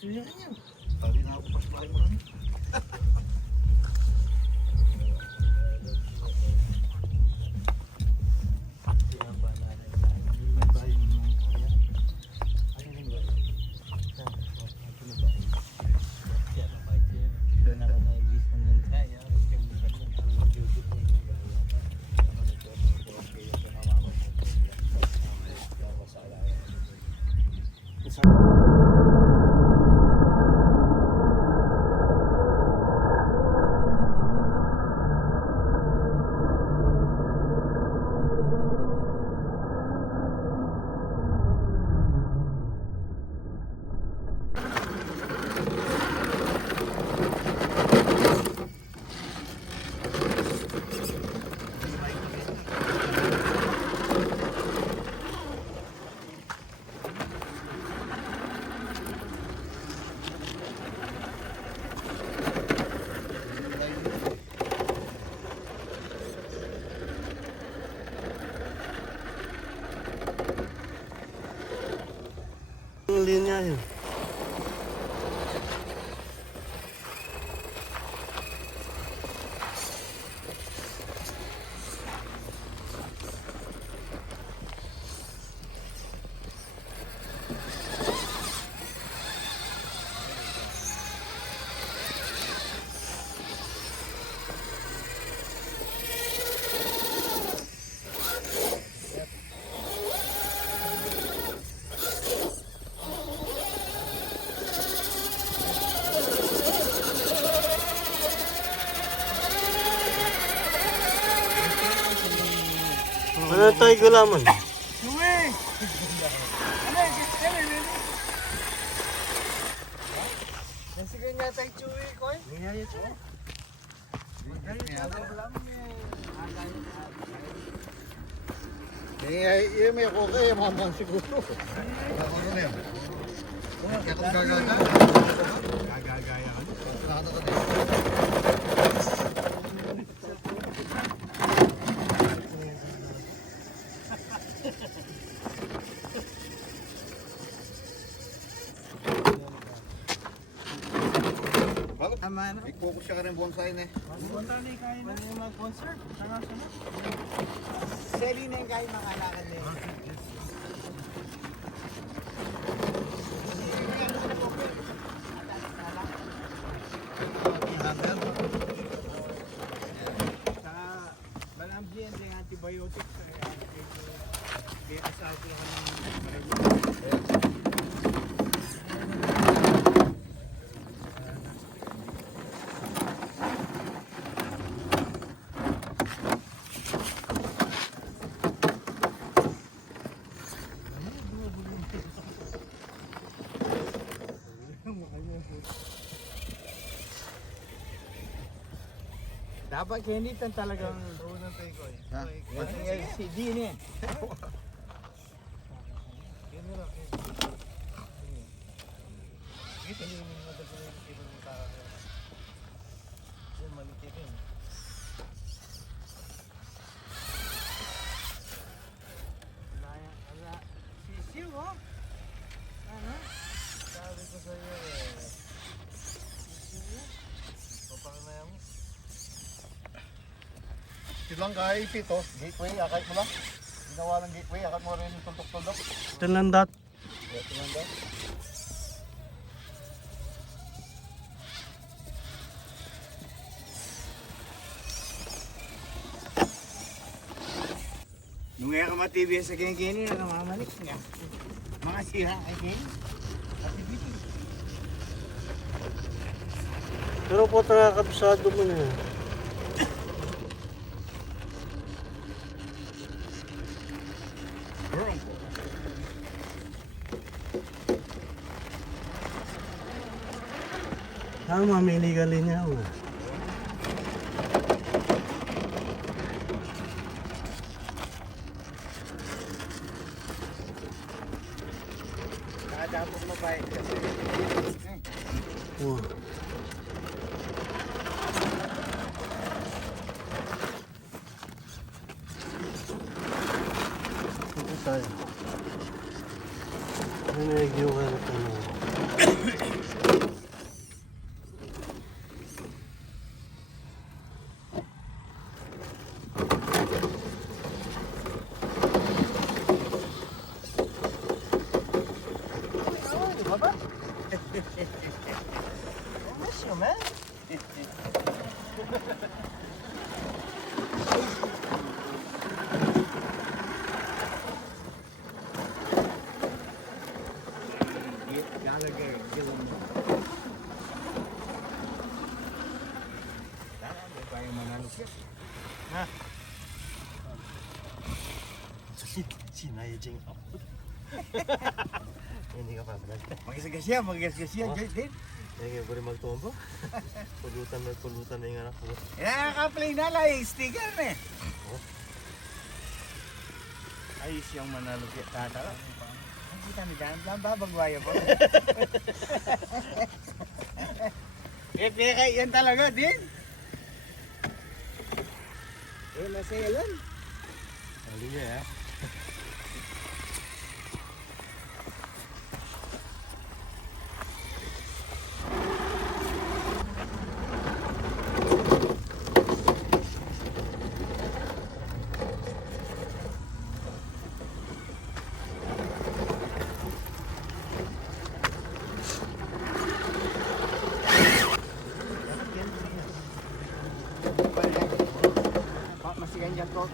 Gusto niya yan. Tali na ako pas bahay mo rin. Ang linya yun. Ano tayo gulaman? Chewy! Ano? Sige nga tayo Chewy ko eh. Nangyari ito. Iya may ako kayo, mamang siguro. Ano na yun? Kaya kung gagaga. Gagagaya ka. Lahat na tayo. Tama na. Ikukos siya ka rin bonsai na eh. Punta na kain na. Ano yung mga concert? Sanga sana. Seli na yung kain makalakad na yun. Saka balang ambiente yung antibiotics. Kaya asado lang ng dapat hindi tan talagang unang tayo ko eh. Ha? Si Gini. Kita niyo yung mga dito ng tao. Yung maliit yun. Ala, sisiw oh. Ano? Sabi ko sa iyo eh. Sisiw. Papang na yan. Silang kay Pito, gateway, akay mo lang. Ginawa ng gateway, akay mo rin yung tuntok-tuntok. Tinandat. Ito lang daw. Nung nga ka matibig sa geng-geni na namamalik nga. Mga sira ay geng. Pero po talaga kabisado mo na yun. Tama, may illegal niya ako. Nakadapos mabait kasi. Oh. Ito tayo. Ano na yung ka na tanong? baba. I miss you, man. Gallagher, Gillen mo. Tara, hindi tayo manalukit. Sinayajing ako. Hindi ka pa, brad. Magigas-gas yan, din. Hindi ka pwede magtumbo. Pulutan na yung anak ko. Nakaka-play na lang, sticker na eh. Ayos yung manalukit. Tara. Ang kita ni Dan, babagwaya po. Kaya yan talaga, din. Nasayalan. Hali niya, ya. Masigan dyan to.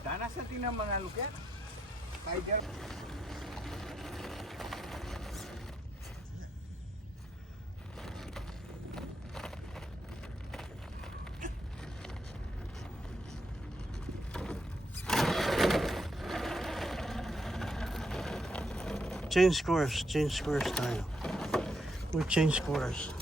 Dana sa tinang mga lukyan. Tiger. Change course tayo. We change course.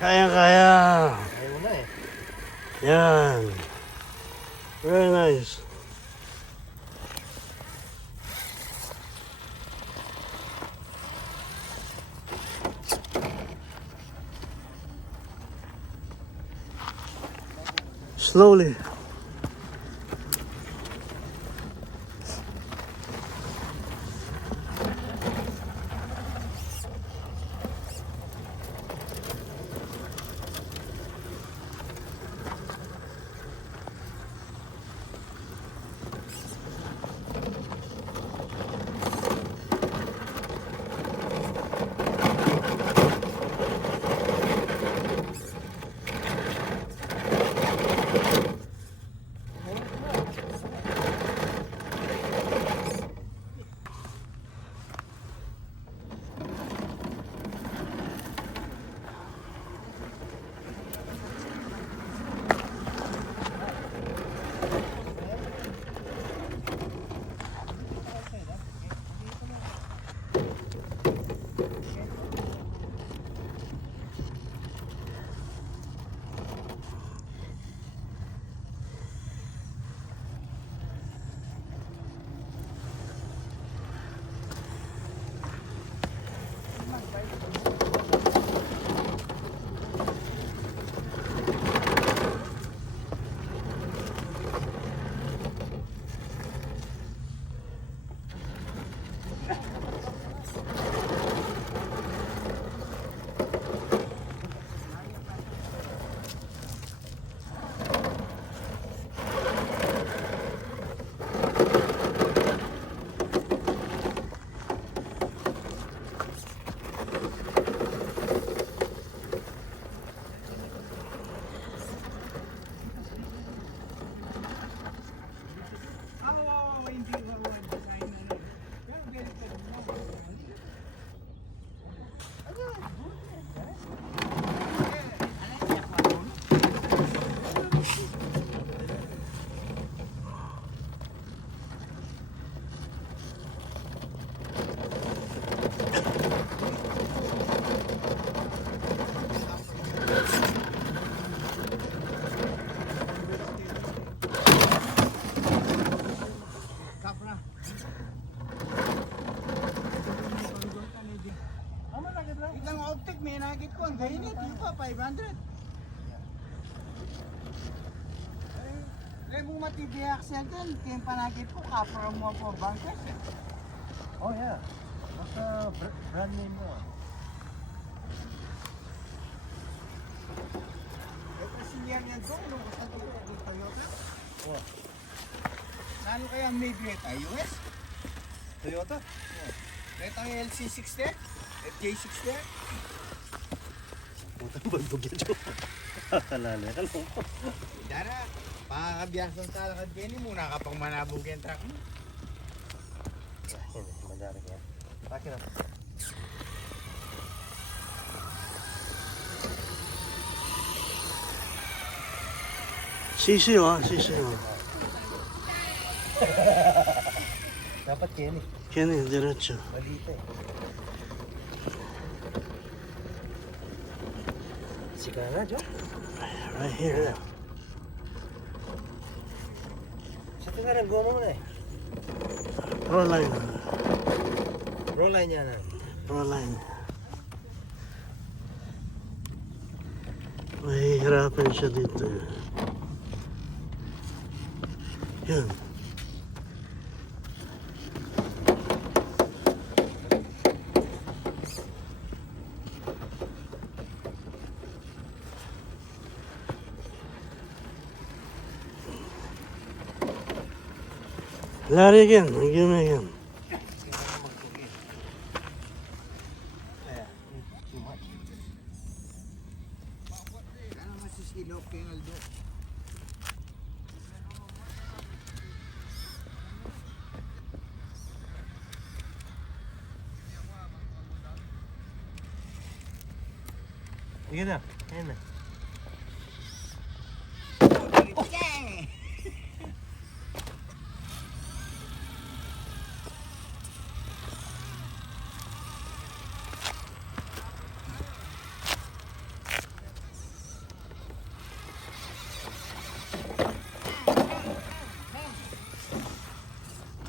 Kaya. Ayaw mo na eh. Yan. Very nice. Slowly. ba? 500? Ay, mong matindi axle din. Kaya yung panagit ko, kapro mo po bankers. Oh yeah. Basta brand name mo. Eh, kasi yan yan doon. Nung gusto ko kung Toyota. Oh. Ano kaya may beta? US? Toyota? Beta ang LC60? FJ60? Putang bandog yan, Joe. Kalala ka lang. Dara, pakakabiyasan sa lakad Kenny muna kapag manabog yung truck mo. Hindi, madari ka yan. Akin na. Sisiyo ha, sisiyo. Dapat Kenny. Kenny, diretso. Malita eh. Sika na, Joe. Right here. Sa tingnan, goma mo na eh. Roll line. Roll line yan na. Roll line. Mahihirapan siya dito. Yan. Larry again. Give me again. Kaya masisilop kay Aldo. Sige na. Ayan na.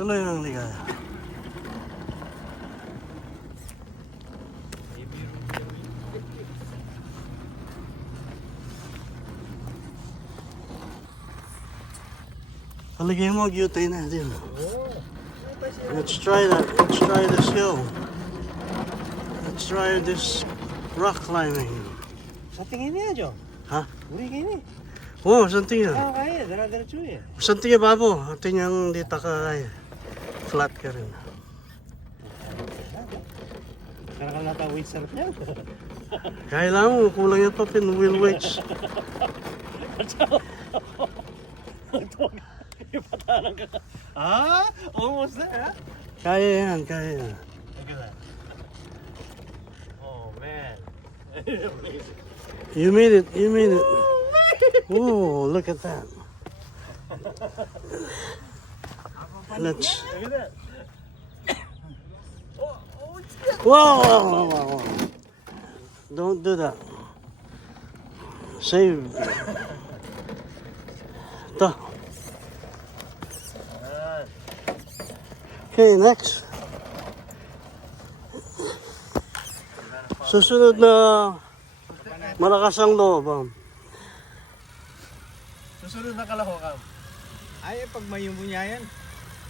Tuloy ang ligaya. Paligay mo, gyutay na din. Let's try that. Let's try this hill. Let's try this rock climbing. Sa tingin niya, Joe. Ha? Uri kayo ni. Oh, santi ya. Ah, kaya. Dara-diretso eh. Santi ya babo. Atin yang di takay. Flat ka rin. Karakal na tayo weight sarap niya. Kaya lang mo, kulang yan pa pin wheel weights. Ipatalang ka. Ah? Almost there, ha? Kaya yan, kaya yan. Look at that. Oh, man. You made it, you made it. Oh, look at that. Let's. Look at that. Whoa, whoa, whoa, whoa, whoa. Don't do that. Save. Ito. Okay, next. Susunod na malakas ang loob. Susunod na kalahokam. Ay, pag mayumbo niya yan.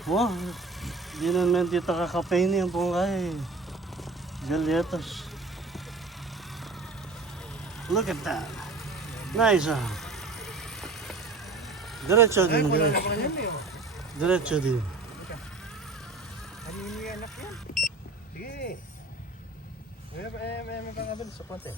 Wow, di naman dito kakapay niya po kay Galletas. Look at that. Nice ah. Diretso din. Diretso din. Ano yung anak yan? Sige. May pangabal sa konti.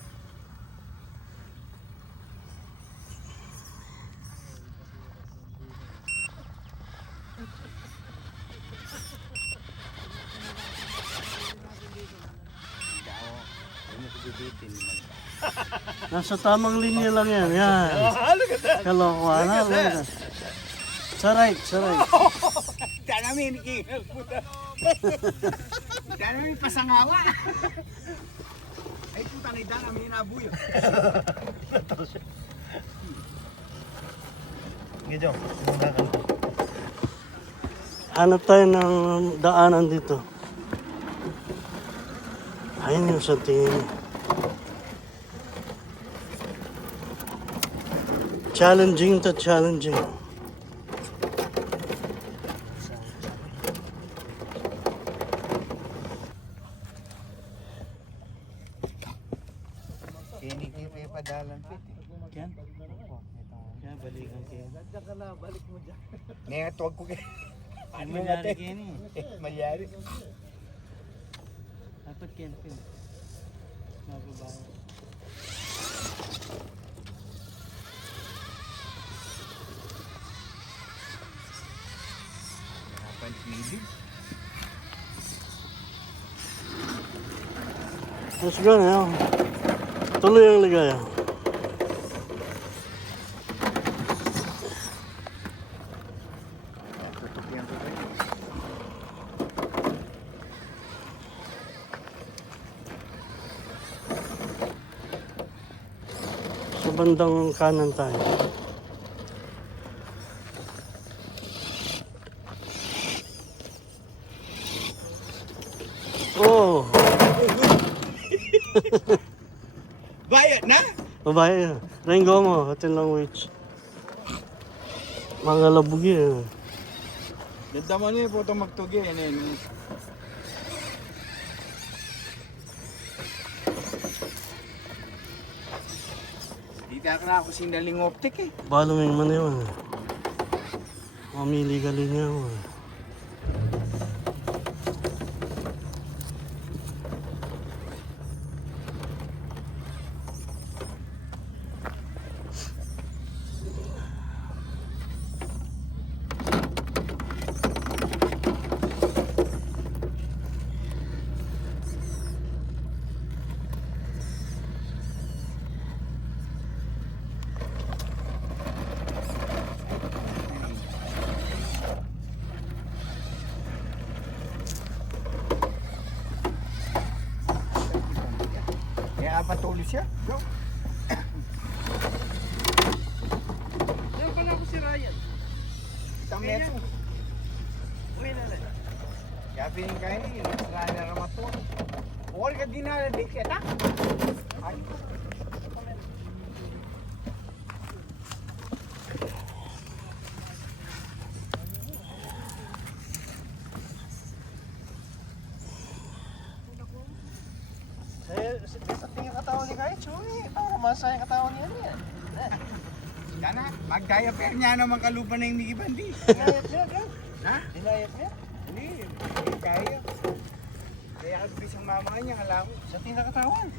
Nasa tamang linya lang yan. Yan. Look at that. Kalokohan na. Look at that. Sa right, sa right. Danamin, Danamin pasangawa. Ay, puta na danamin na abuyo. Sige, Jong. Sumuna ka. Hanap tayo ng daanan dito. Ayun yung sa tingin niya. Challenging to challenging. Kini padalan pit. Yan. Yan, balikan kayo. Nandiyan ka na, balik mo dyan. Ngayon, tuwag ko kayo. Ano mangyari kayo ni? Malyari. Dapat kayo pin. Mababayo. Harapan pili. Let's go now. Tuloy ang ligaya. Tutupyan ko kayo. Sa bandang kanan tayo. Oh! Bayad na? Babae. Ringo mo. Atin lang witch. Mga labugi eh. Ganda mo niya po itong magtugi. Ano yun? Dito ako na ako sinaling optic eh. Balo may man yun. Mamili ka linya mo. Kaya patuloy siya. No? Diyan pala ako si Ryan. Isang metro. Uwi na lang. Kaya piling kayo yun. Nasaraan na naman ito. Huwag ka din na di kita. Ay. Sa tingin katawan ni Kahit, Chuy. Para masaya katawan niya yan. Sana, mag-diaper niya naman kalupa na yung Mickey Bandi. Dinayat niya, gan. Ha? Dinayat niya. Hindi, hindi kaya. Kaya kasi ang mama niya, alam mo. Sa tingin katawan.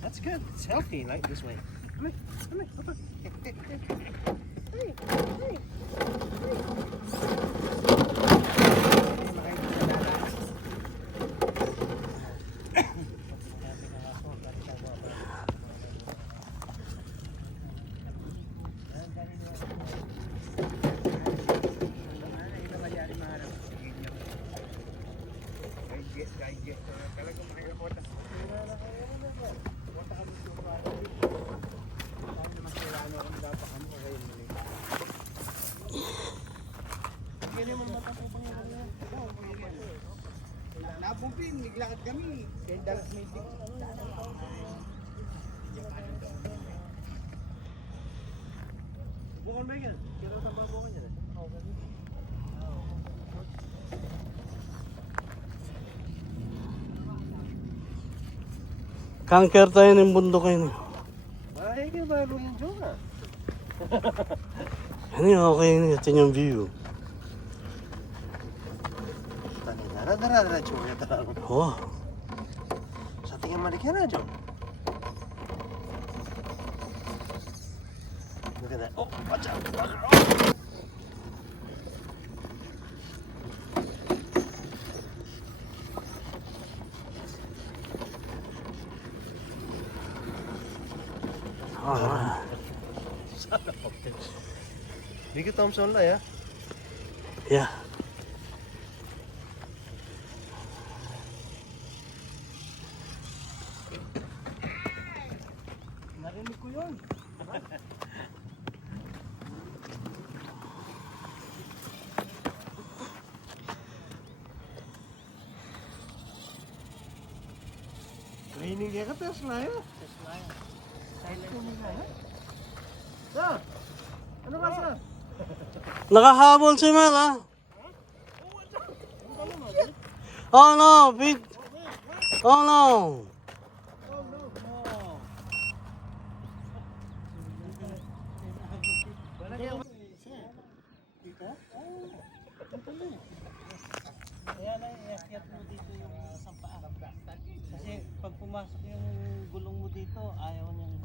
That's good. It's healthy, like this way. Come here, come here, come here. Hey, hey. Nabumpin, naglakad kami. Kaya dalas meeting. Bukan ba yan? Kaya sa babukan niya. Kanker tayo ng bundok kayo. Bahay ka ba yung Jonga? Ano yung okay niya? Ito yung view. Tani, dara, Jonga, dara. Oh. Sa tingin malik yan na, Jong. Maganda. Oh, watch out. Ah. Biggie Thompson lah ya. Yeah. Narinig ko yun. Narinig ka Tesla ya. Tesla ya. Silent na ya. Ano ba sir? Nakahabol si Mel, ha? Oh no, Pete. Oh no. Kaya na, i-akyat mo dito yung sampaan. Kasi pag pumasok yung gulong mo dito, ayaw niyang...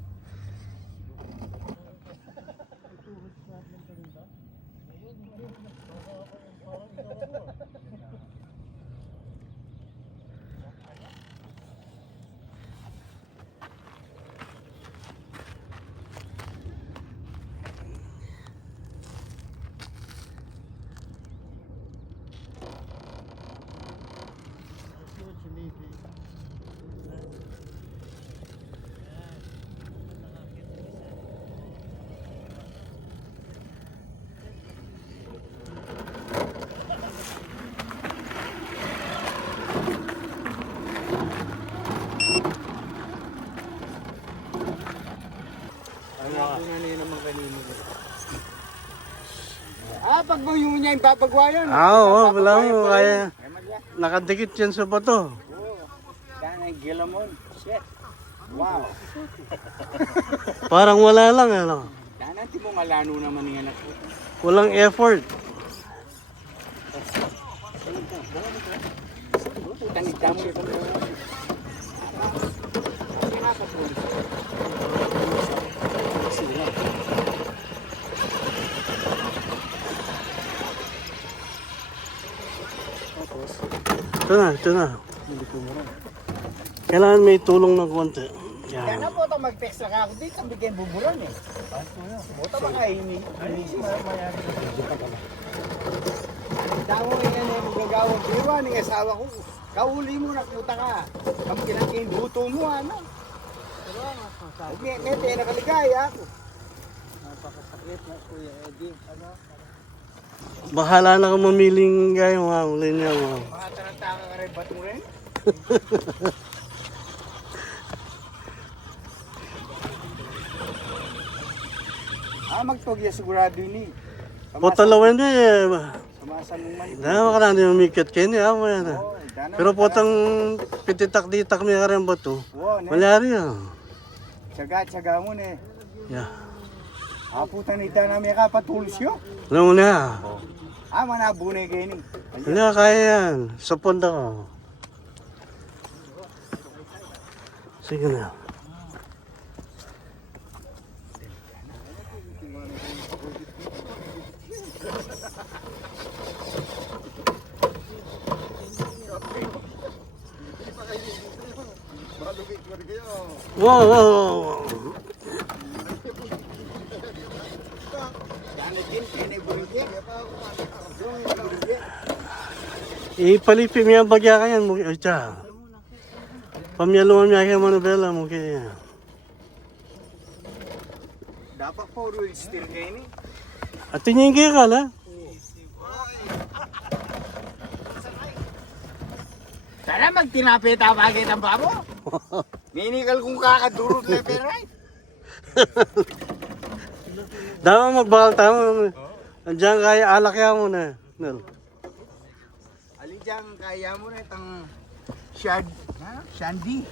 Pag buyo niya yung babagwayan. Oo, wala mo. Kaya nakadikit yan sa bato. Yan ang gilamon. Shit. Wow. Parang wala lang, ano? Yan ang timong alano naman yung anak ko. Walang effort. Tanigda mo ito. Ito na. Kailangan may tulong ng konti. Yan Yan. na po ito mag-text lang ako dito. Bigyan buburan eh. Buto ba nga ini? Dawo yan eh. Magagawang biwa ng asawa ko. Kauli mo na puta ka. Kami kinakain buto mo ano. May pera kaligaya ako. Napakasakit na Kuya Eddie. Ano? Bahala na kang mamiling gaya mo, huli niya mo. Mga tarantaka ka rin. Ba't mo rin? Magtugya sigurado yun eh. Potalawan niya eh. Samasan mong man. Dahil ka na umikit kayo niya. Oo, Pero potang pititak-ditak niya ka rin ba ito? Oo, ne. Malyari yan. Tsaga mo ne. Yeah. Puta nita namin ka patulos yun. Alam mo na. Manabunay kayo ni. Wala, kaya yan. Sapon ako. Sige na. Wow. Ipalipim yan bagya kayan mo. Ay, tiya. Pamyaluan niya kaya manubela mo kaya. Dapat po rule still kayo ni. At tingin kaya ka la? Sana magtinapita bagay ng babo. Ninikal kong kakadurog na peray. Dapat magbakal tayo. Andiyan kaya alak yan mo na. Nel. Alijang kaya mo na itang Shandy.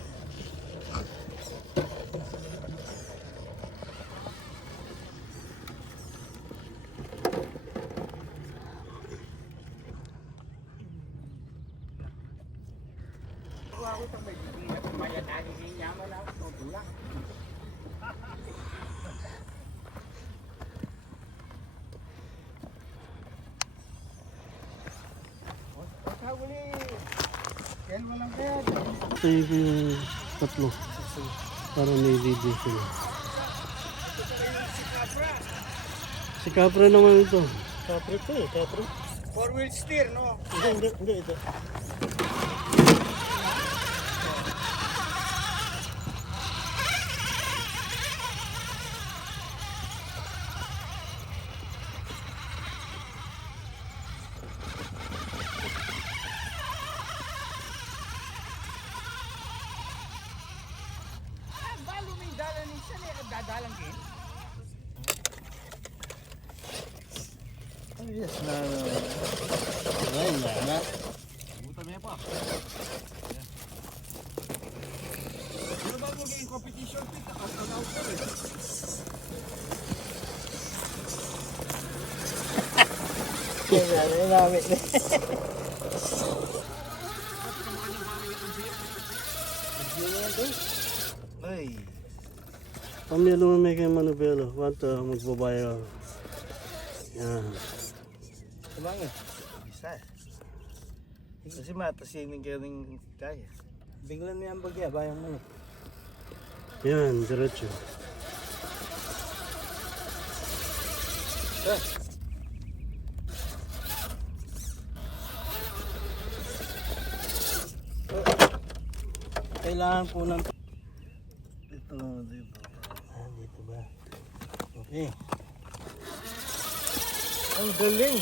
Ito yung tatlo. Para may video sila. Si Capra naman ito. Kapre ito eh, kapre. 4-wheel steer, no? Hindi ito. Yes na. Ay, na. Buta mo pa. Ano ba magiging competition pick? Out ko eh. Kaya namin. Ay. Pamilya mo may kayo manubelo. Wanto magbabayo. Yan. Kumangin. Isa. Kasi matasinin kayo ng kaya. Biglan mo yan bagya, bayan mo. Yan, diretso. Kailangan po ng... Ito, dito. Ah, dito ba? Okay. Ang galing.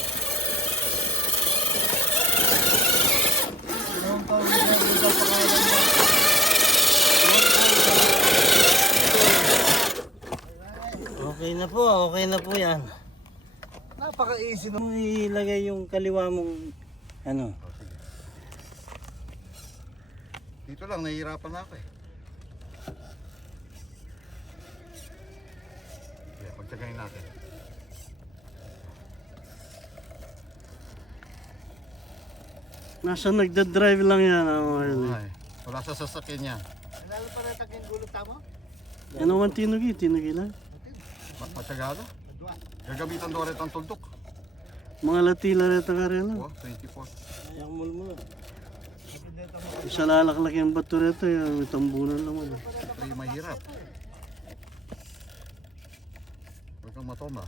Ilang taon na ito ang pangalan mo? Okay na po yan. Napaka-easy na. Mo ilagay yung kaliwa mong ano. Dito lang, nahihirapan na ako eh. Okay, pagtsagayin natin. Nasa nagda-drive lang yan. Marley. Ay, wala sa sasakyan niya. Lalo pa natak yung gulot tamo? Yan ang tinugi lang. Matsagado. Gagamitan doon rin ang tuldok. Mga latila rin ang karela. Oh, 24. Ayang mulmulo. Isa lalaklak yung bato rito. May tambunan naman. Ito yung mahirap. Huwag kang matoma.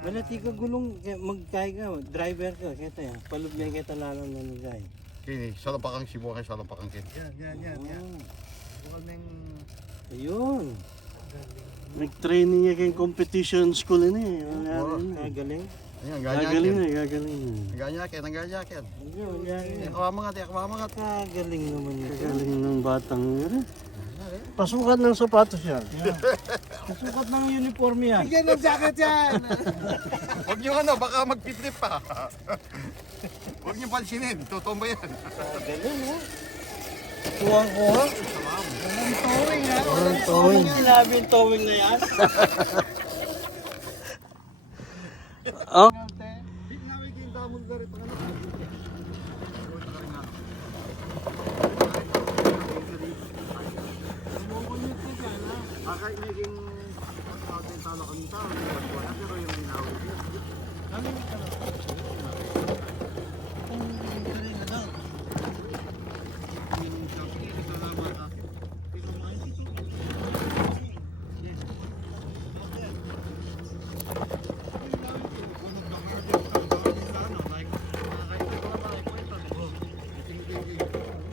Wala ti ka gulong, magkay ka, driver ka, kita yan. Palub na kita lalang na nagay. Okay, salampakang sibo kayo, salampakang kin. Bukan ng... Ayun. Nag-training niya kayong competition school ini. Galing. Ayan, Gagaling ganyakin. na, gagaling. Ganyakin, ang ganyakin. Ayun, yan. Kawamangat, kawamangat. Galing naman yun. Gagaling ng batang yun. Pasukat ng sapatos yan. Sukat ng uniform yan. Bigyan ng jacket yan! Huwag nyo ano, baka magpitrip pa. Huwag nyo pansinin, tutumba yan. Galing ha. Kuwang-kuwang. Walang towing ha. Walang towing. Sinabi yung towing na yan. Oh, Akay naging ating talo kami tao, pero yung linawin yun.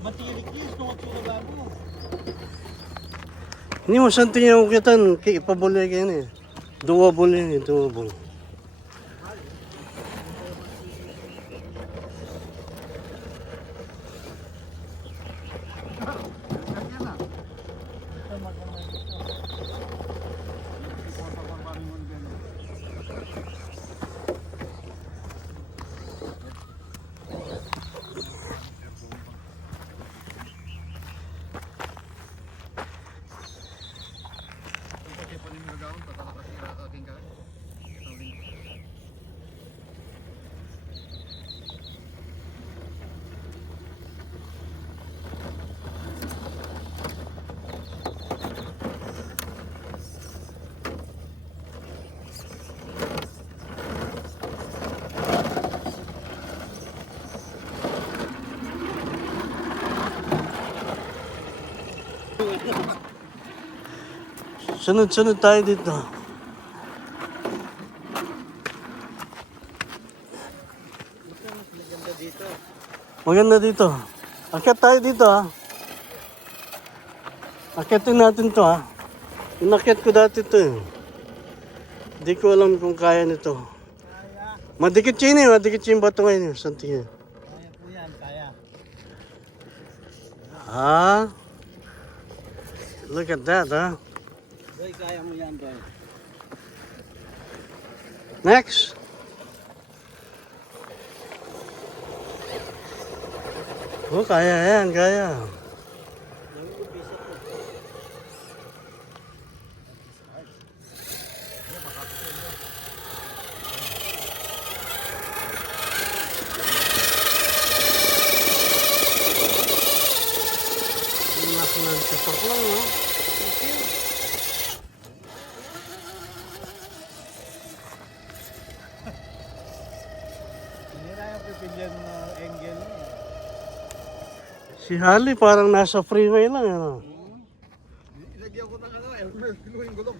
Matirik yes, kung at suka mo. ini mo santing yung ukitan. Ipabuli kayo ni. Doable yun eh, doable. Sunod-sunod tayo dito. Maganda dito. Maganda dito. Akyat tayo dito ha. Akyatin natin to ha. Inakyat ko dati to eh. Hindi ko alam kung kaya nito. Madikit yun eh. Madikit yung bato ngayon. Saan tingin? Kaya po yan, kaya. Ah. Look at that ha. Boy, kaya mo yan, boy. Next. Oh, kaya yan, kaya. Nagsasak lang, no? Hindi na yung pipilyan na angle niya. Si Harley parang nasa freeway lang, ano? Ilagyan ko ng ano, Elmer, pinuhin gulong.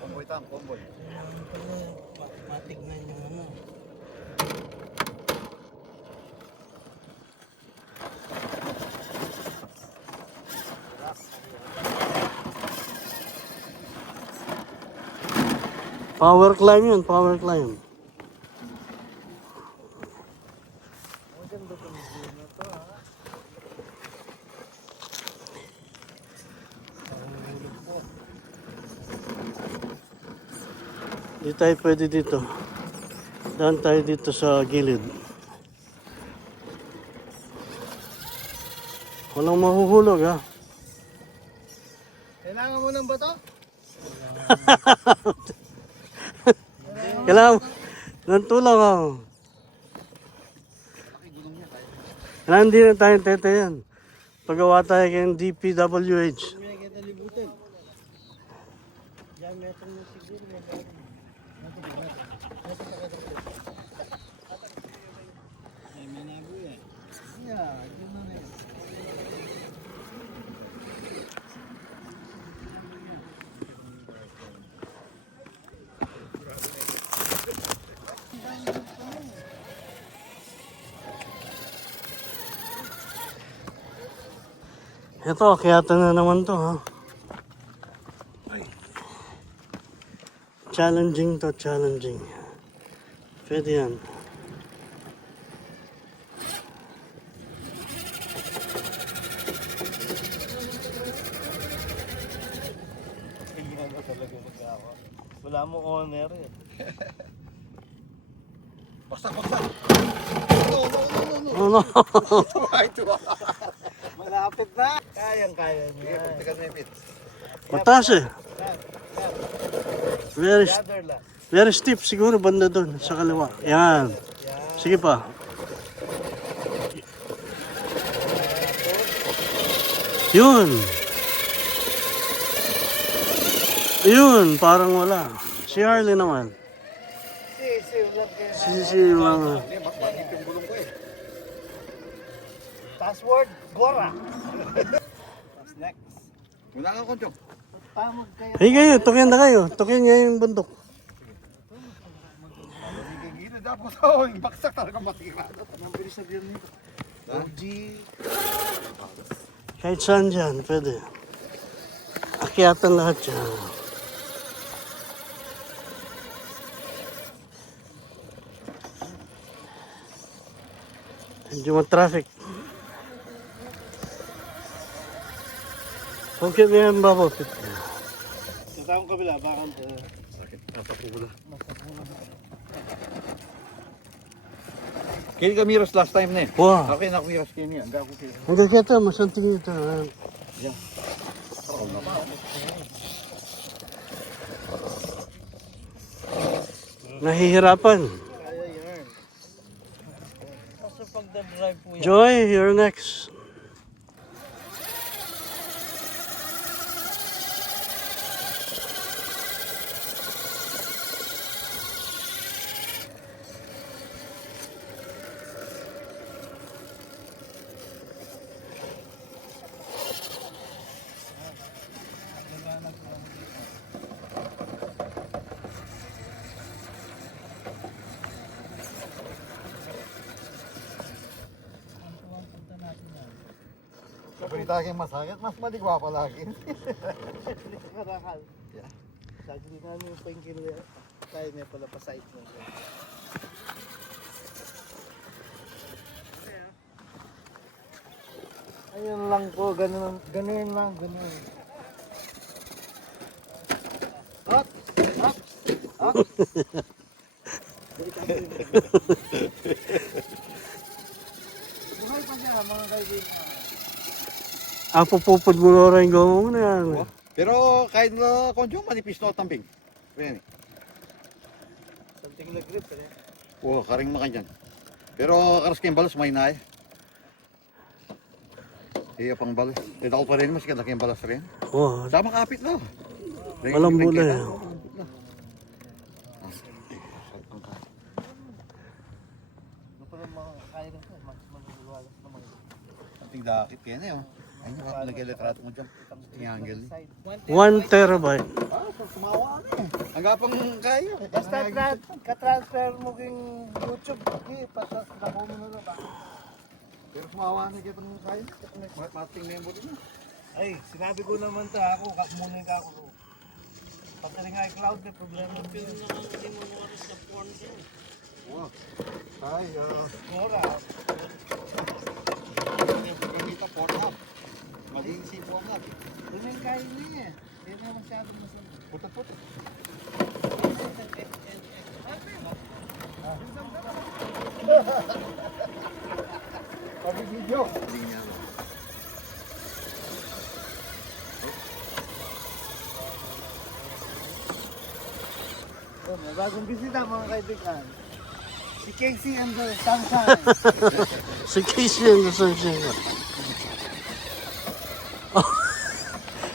Komboy tam, komboy. Matignan yung ano. Power climb yun, power climb. Maganda itong view na to, ha? Nahulog po. Di tayo pwede dito. Daan tayo dito sa gilid. Walang mahuhulog, ha? Kailangan mo ng bato? Kailangan ng tulong, ha? Kailangan din na tayong tete yan. Pagawa tayo kayong DPWH. May kita libutin. Diyan metro mo siguro. May manago yan. Yeah, yun na rin. Ito, akyatan na naman to, ha? Challenging to, challenging. Pwede yan. Tingnan mo talaga mag-awa. Wala mo owner eh. Basta. No. Oh, no. Malapit na. Kayang-kaya niya. Teka na yung pit. Mataas eh. Very, The other last. very steep siguro banda doon sa kaliwa. Yan. Sige pa. Yun. Yun, parang wala. Si Harley naman. Si lang. Hindi, bakit yung gulong ko eh. Password, Gora. What's next? Wala ka koncho. Tamag kayo. Hey kayo, tukin na kayo. Tukin niya yung bundok. Gigilid dapat. Oh, yung baksak talaga matira. Ang bilis na biyan nito. OG. Kahit saan dyan, pwede. Akyatan lahat yan. Medyo ma-traffic. Okay ba yan, babo? Sa taong kabila, bakang Sakit, nasa pula. Kini kamiros last time na eh. Wow. Okay, nakamiros kini. Ang gago kini. Hanggang kita, masanting ito. Nahihirapan. kaya yan. Kasi pag drive po yan. Joy, you're next. Kapalita kayong masakit, mas maligwa pa lagi. Karakal. Lagi na namin yung painkiller. Tayo may pala pa site mo. Ayun lang po, ganun lang, ganun. Hop! Hop! Hop! Buhay pa siya, mga kaibigan. Pupupod mo na rin gawin mo na yan. Pero kahit na konjo, manipis na tamping. Yan. Something like grip, kaya. Oo, karing makan dyan. Pero karas kayong balas, may na eh. Iya pang balas. Dito pa rin mas kaya kayong balas rin. Oh, Sama kapit na. walang bula eh. Ano pa lang mga kaya rin siya, mas manuliwalas naman. Something dakit kaya na yun. Ayun yung nag-eletrato mo dyan. Triangle. 1 terabyte. So sumawa na eh. Ang gapang kaya. Basta ka-transfer mo king YouTube, pasas na ko mo na ba? Pero sumawa na kita ng kaya. Mating memory mo. Ay, sinabi ko naman ta ako, kamunin ka ako. Pagdating nga cloud, may problema mo yun. Wow. Ay, Kora, dito port up. Maging sipo nga. doon yung kaya niya. Hindi na masyado masama. Putot-putot. Pag-video. Oh, may bagong bisita mga kaibigan. Si Casey and the Sunshine. Si Casey and the Sunshine. Oh,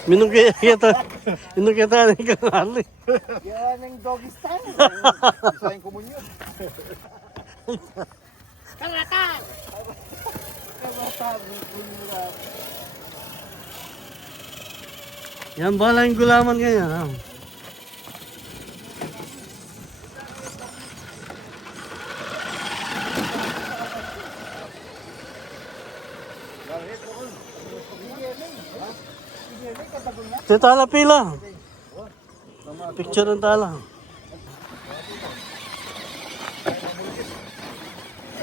minugkita na yung kangali. Gawa ng doggy style. Isayang komunyo. Kalatan! Kalatan, bunura. Yan bala yung gulaman ganyan. Ha? Ito tala pila. Picture ng tala.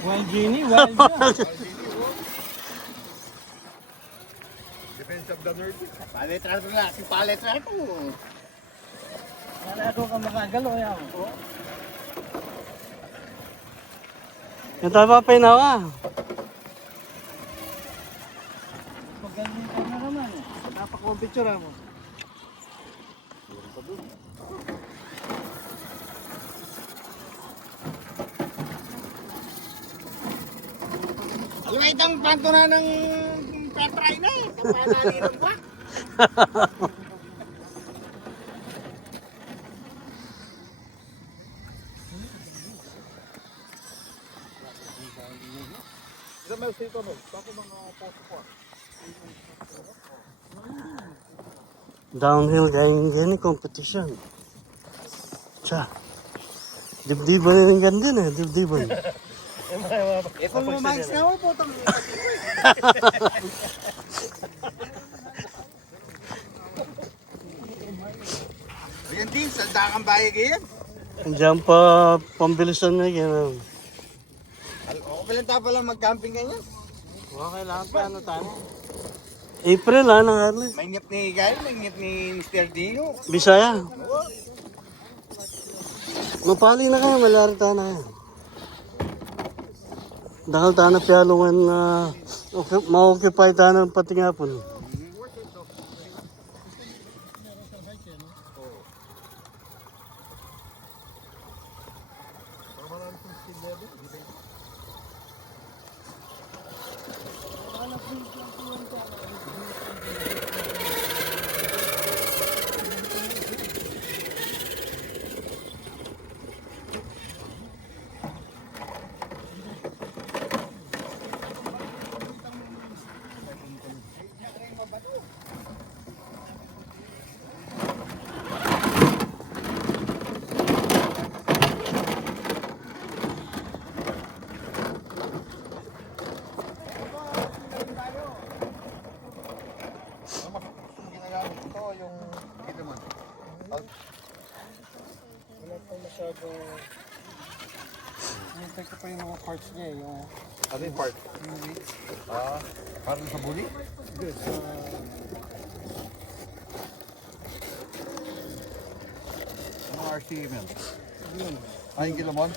Wild genie, wild genie. Defense of the North. Paletra ko na, si paletra ko. Wala ko ka makagalo yan. Yung tama pa inawa. Magaling ka na naman. Napaka-picture mo. Alam mo itang panto na ng Petray na eh. Kapanaliran pa. Isa may sito mo. Bako mga posto ko. Downhill ganyan competition. Tsa. Dibdiban na yung gandun eh. Dibdiban. Ito mga mics na ako po. Ayan din, salda kang bayag yan. Andiyan pa pambilisan na yan. Okay lang tayo pala mag-camping ganyan. Kailangan pa ano tayo? April ng Harley. May ngip ni Guy, may ngip ni Mr. Dio. Bisaya. Mapali na kayo, malarita na kayo. Dahil tayo na piyalungan na ma-occupy tayo ng pati nga po. Ito yung dito man. Wala pa masyado. Hintay ko pa yung mga parts niya eh. Yung Ano yung part? Parang sa buli? good. activemen. Ein kiloman.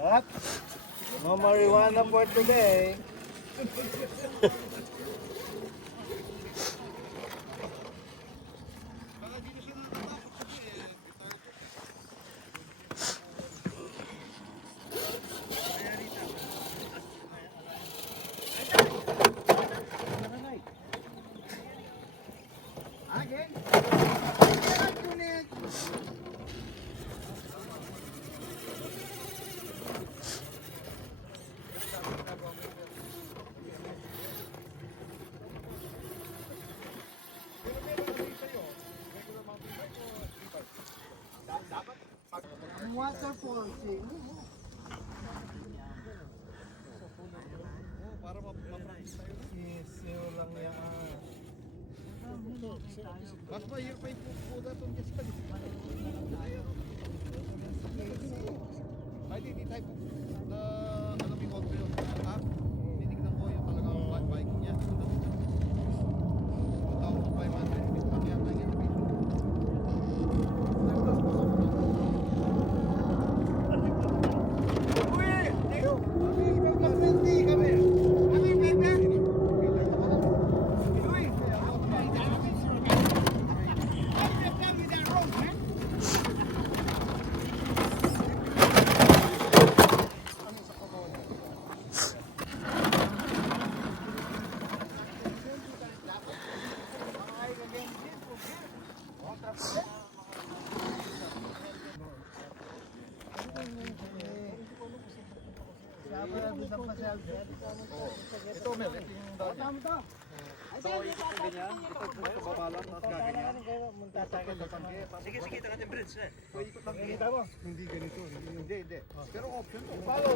At no marijuana for today. Waterfall thing. Sisiw lang yan. Mas mahirap pa yung pupuda itong Jessica. Ay, di tayo po. Alam yung auto yun. Ha? Tinignan ko yung talagang bike niya. 2,500 feet lang yan. Ito, Mel. Ito yung dami. Ito, babalak at gaganyan. Sige, ito natin bridge. Ikot lang. Hindi ganito. Hindi. Pero option to. Follow.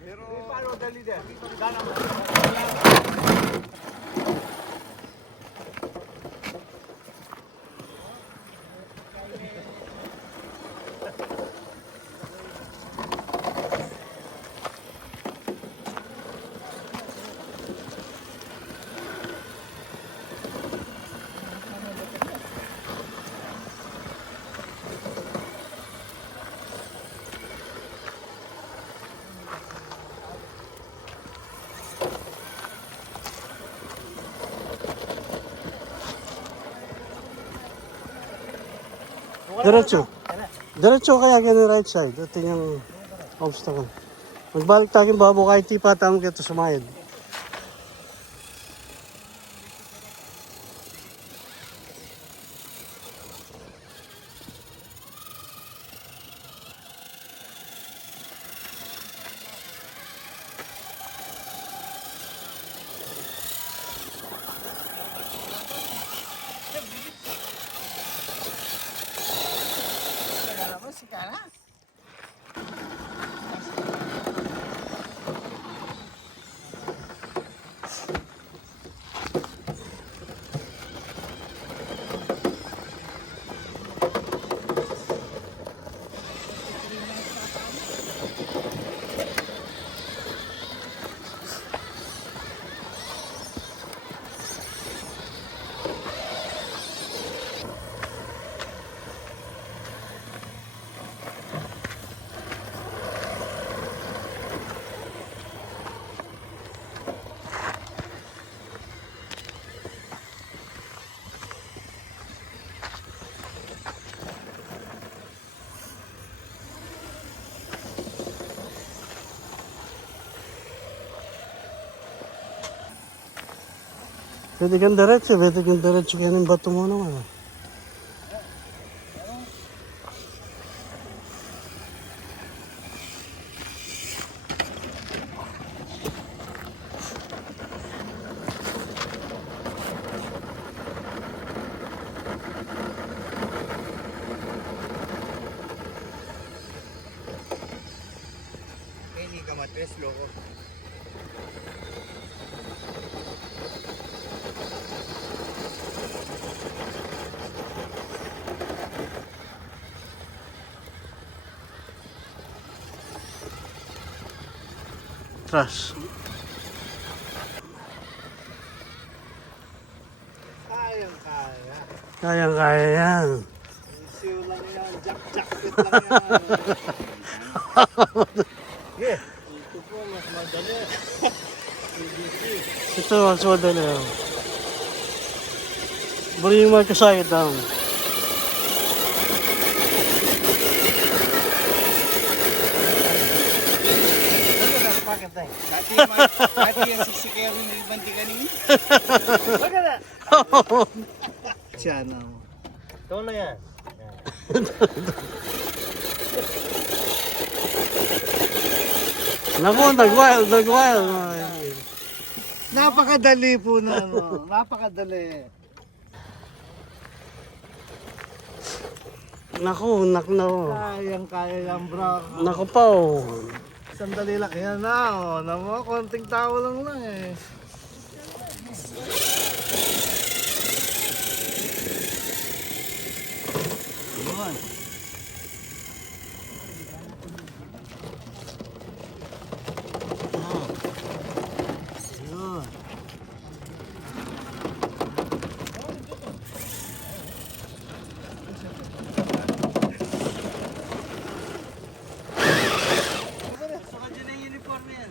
Pero follow the leader. Diretso. Diretso kaya ganun right side. Ito yung obstacle. Magbalik tayo babo kahit di pa tamo kita sumayad. Pwede kang diretso kaya ng bato mo naman. Hindi ka matres, loko. Trust. Kayang-kaya. Kayang-kaya yan. Isiw lang yan. Jack-jacket lang yan. Yeah. Ito po, mas madali. Ito, mas madali. Oh. Bring yung mga kasayad down. Dati yung sisikero hindi banti kanina. Baga na! Siya na. Ito na yan. Naku, nag-wild. Napakadali po na ano. Napakadali. Naku, Kayang-kaya yan, bro. Naku pa, oh. Sandali lang. Yan na, oh. Namo, konting tao lang eh. Yun. Yun. Saka dyan ang uniform yan.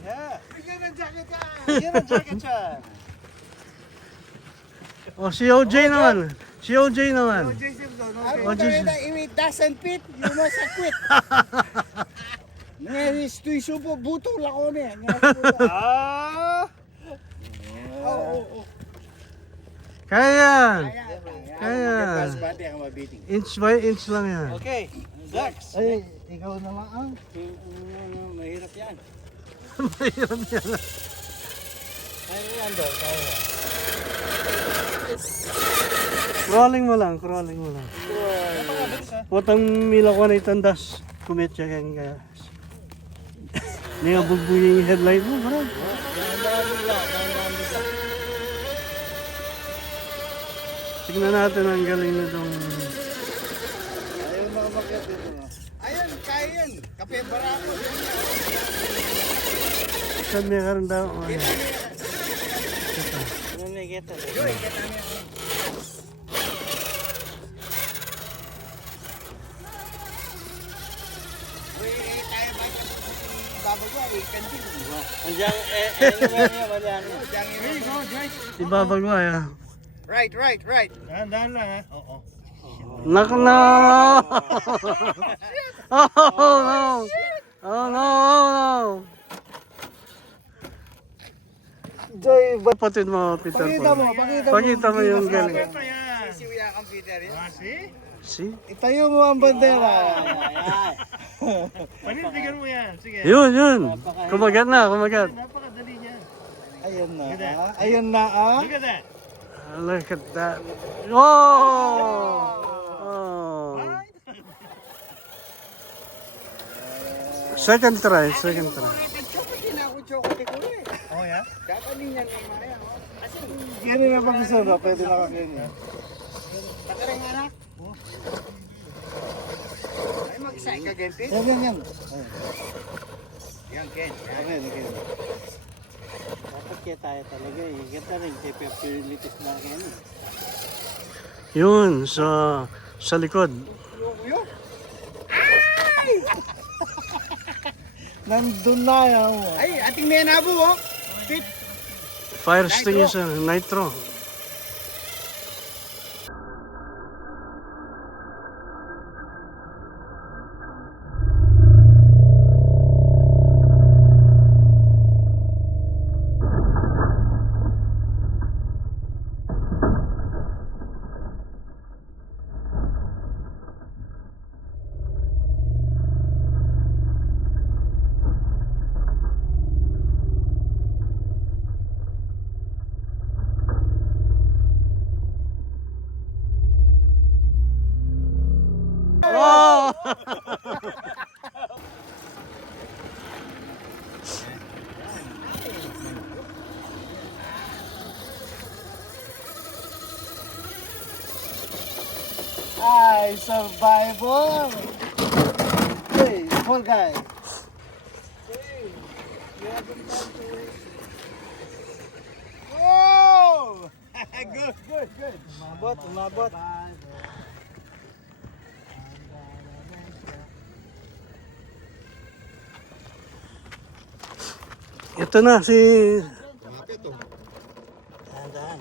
Bigyan ng jacket ka. Bigyan ng jacket siya. Oh, si OJ naman. Si OJ naman. Ang talaga, if it doesn't fit, you must quit. Ngayon, tuiso po, buto lako niya. Ah! Oo. Kaya yan. Kaya. Kaya. Bati ako mabiting. Inch by inch lang yan. Okay, next. Ay, ikaw naman ang. Mahirap yan. Mahirap yan. Kaya yan daw, kaya. Crawling mo lang. Potang mila ko na itandas. Kumetsa kaya. Hindi nga bugbuyin yung headlight mo. Bro. Tignan natin ang galing na itong... Ayaw na umakyat dito. Ayan, kaya yan. Kape barako. Saan niya karoon daw? Oh, ayan. Ano na kita? Joy, kita niya. Tayo ba? Babagwa, kantin. Andiyan, anywhere niya, mali ano. Ibabagwa ya. Right. Dahan-dahan lang ha. Oo. Naku na! Oh no! Oh no! Joy, Kapatid mo, Peter Pan. pakita Pakita mo yung galing. Sisiwiya kang Peter yan. See? Itayo mo ang bandera. Panindigan mo yan. Sige. Yun! Kumagat na. Napakadali niya. Ayun na ah. Look at that. Look at that. Oh! Oh! Second try. Oh ya? Yan na pag gusto na, pwede na kakainin. Takarang anak. Ay mag-isay ka, Gempis? Yan. Yan, Ken. Okay. Dapat kaya tayo talaga eh. Ganda rin kaya pilitis na kayo. Yun, sa likod. Yun. Nandun na yan. Ay, ating menabo oh. Fit. Fire extinguisher, nitro. Ay, survival! Hey, small guy. Oh! Good, good, good. Umabot, umabot. Ito na si... Malapit oh. Dahan-dahan.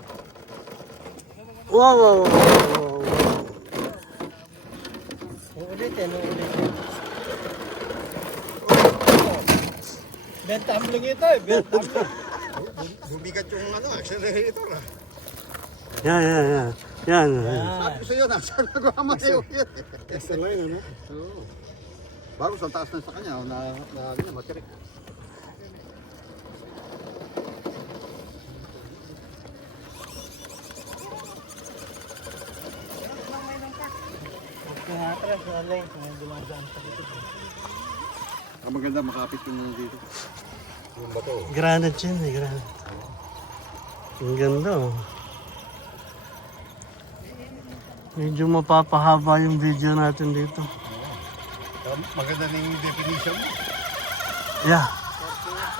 Wow, wow, wow, wow, wow. Uulitin, uulitin. Bent tumbling ito eh, bent tumbling. Bumigat yung accelerator ah. Yan, yan, yan. Yan. Sabi ko sa'yo, nasa nagawa yun. Extra line, ano? Oo. Bago sa taas na sa kanya, na matirik. Kung atras, wala yung kung dumadaan sa likod. Ang maganda, makapit yung dito. Yung bato. Granite yan, eh, granite. Ang ganda, oh. Medyo mapapahaba yung video natin dito. Maganda na yung definition mo. Yeah.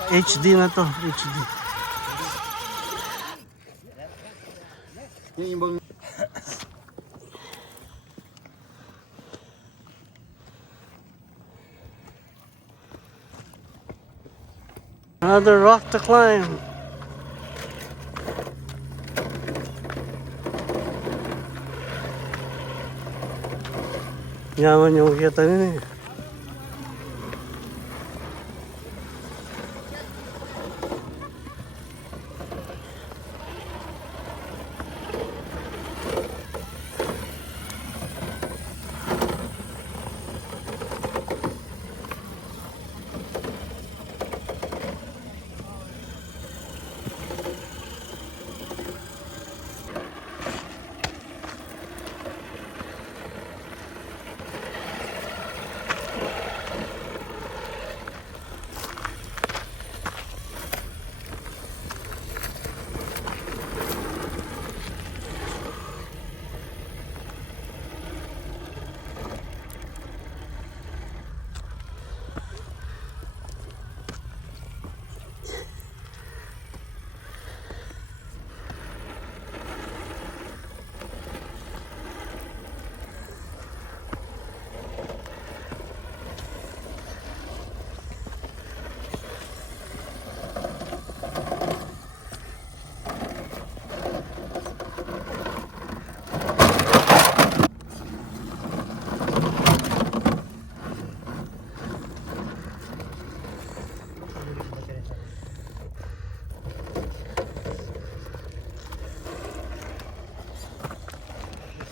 HD na to, HD. Yung ibang Another rock to climb. Yaman yung kita nila eh.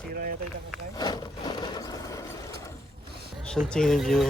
Sira yata yung kakakain. Saan tingin niyo?